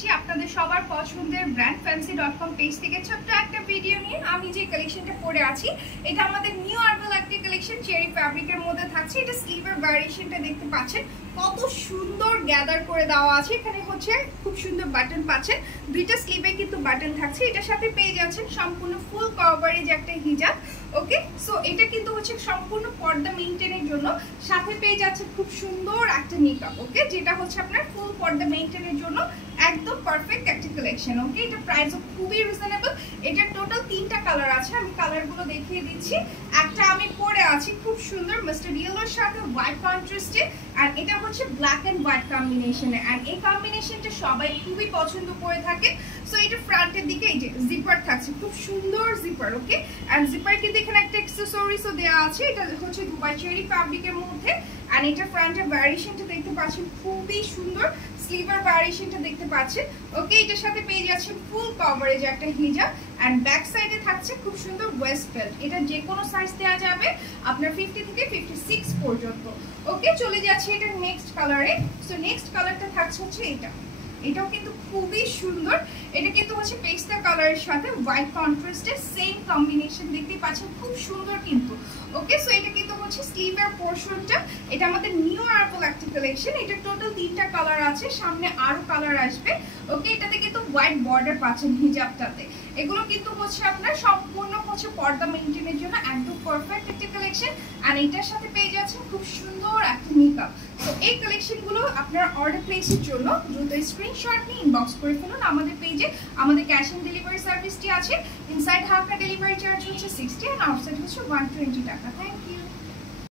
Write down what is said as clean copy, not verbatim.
এসেছি আপনাদের সবার পছন্দের brandfancy.com পেজ থেকে ছোট্ট একটা ভিডিও নিয়ে। আমি যে কালেকশনটা পরে আছি এটা আমাদের নিউ আরবাল একটা কালেকশন, চেরি ফ্যাব্রিকের মধ্যে থাকছে। এটা স্লিভের ভ্যারিয়েশনটা দেখতে পাচ্ছেন, কত সুন্দর গ্যাদার করে দেওয়া আছে। এখানে হচ্ছে খুব সুন্দর বাটন পাচ্ছেন, দুইটা স্লিভে কিন্তু বাটন থাকছে। এটার সাথে পেয়ে যাচ্ছেন সম্পূর্ণ ফুল কভারেজ একটা হিজাব। ওকে, সো এটা কিন্তু হচ্ছে সম্পূর্ণ পর্দা মেইনটেনের জন্য। সাথে পেয়ে যাচ্ছে খুব সুন্দর একটা মেকআপ, ওকে, যেটা হচ্ছে আপনার ফুল পর্দা মেইনটেনের জন্য একদম পারফেক্ট একটা কালেকশন। ওকে, এটা প্রাইসও খুবই রিজনেবল। এটার টোটাল 3টা কালার আছে, আমি কালারগুলো দেখিয়ে দিচ্ছি। একটা আমি পরে আছি খুব সুন্দর মাস্টার্ড ইয়েলোর সাথে হোয়াইট কন্ট্রাস্টে, আর এটা হচ্ছে ব্ল্যাক এন্ড হোয়াইট কম্বিনেশনে। আর এই কম্বিনেশনটা সবাই খুবই পছন্দ করে থাকে। সো এটা ফ্রন্টের দিকে এই যে জিপার থাকছে, খুব সুন্দর জিপার। ওকে, এন্ড জিপার কিন্তু এখানে একটা অ্যাকসেসরিজও দেওয়া আছে। এটা হচ্ছে দুবাই চেরি ফ্যাব্রিকের মধ্যে। আর এটা ফ্রন্টের ভ্যারিয়েশনটা দেখতে পাচ্ছেন, খুবই সুন্দর স্লিভার ভ্যারিয়েশনটা দেখতে পাচ্ছেন। ওকে, এটার সাথে পেয়ে যাচ্ছেন ফুল কভারেজ একটা হিজাব, এন্ড ব্যাক সাইডে থাকছে খুব সুন্দর ওয়েস্ট বেল্ট। এটা যে কোনো সাইজ দেওয়া যাবে আপনার 50 থেকে 56 পর্যন্ত। ওকে, চলে যাচ্ছে এটা নেক্সট কালারে। সো নেক্সট কালারটা থাকছে হচ্ছে এটা। এটাও কিন্তু খুবই সুন্দর। এটা কিন্তু হচ্ছে পেস্তা কালারের সাথে হোয়াইট কন্ট্রাস্টের সেম কম্বিনেশন দেখতে পাচ্ছেন, খুব সুন্দর কিন্তু। ওকে, সো এটা কিন্তু হচ্ছে স্লিভের পোরশনটা। এটা আমাদের নিউ আরবাল একটা কালেকশন। এটা টোটাল 3টা কালার আছে, সামনে আরো কালার আসবে। ওকে, এটাতে কিন্তু হোয়াইট বর্ডার পাচ্ছেন হিজাবটাতে। এগুলো কিন্তু হচ্ছে আপনার সম্পূর্ণ হচ্ছে পর্দা মেইনটেনের জন্য একদম পারফেক্ট একটা কালেকশন। আর এটার সাথে পেয়ে যাচ্ছেন খুব সুন্দর একটা মেকআপ। তো এই কালেকশনগুলো আপনার অর্ডার প্লেসের জন্য দ্রুত স্ক্রিনশট নিয়ে ইনবক্স করে ফেলুন আমাদের পেজে। আমাদের ক্যাশ অন ডেলিভারি সার্ভিসটি আছে। ইনসাইড ঢাকা ডেলিভারি চার্জ হচ্ছে 60 আর আউটসাইড হচ্ছে 120 টাকা। Thank you.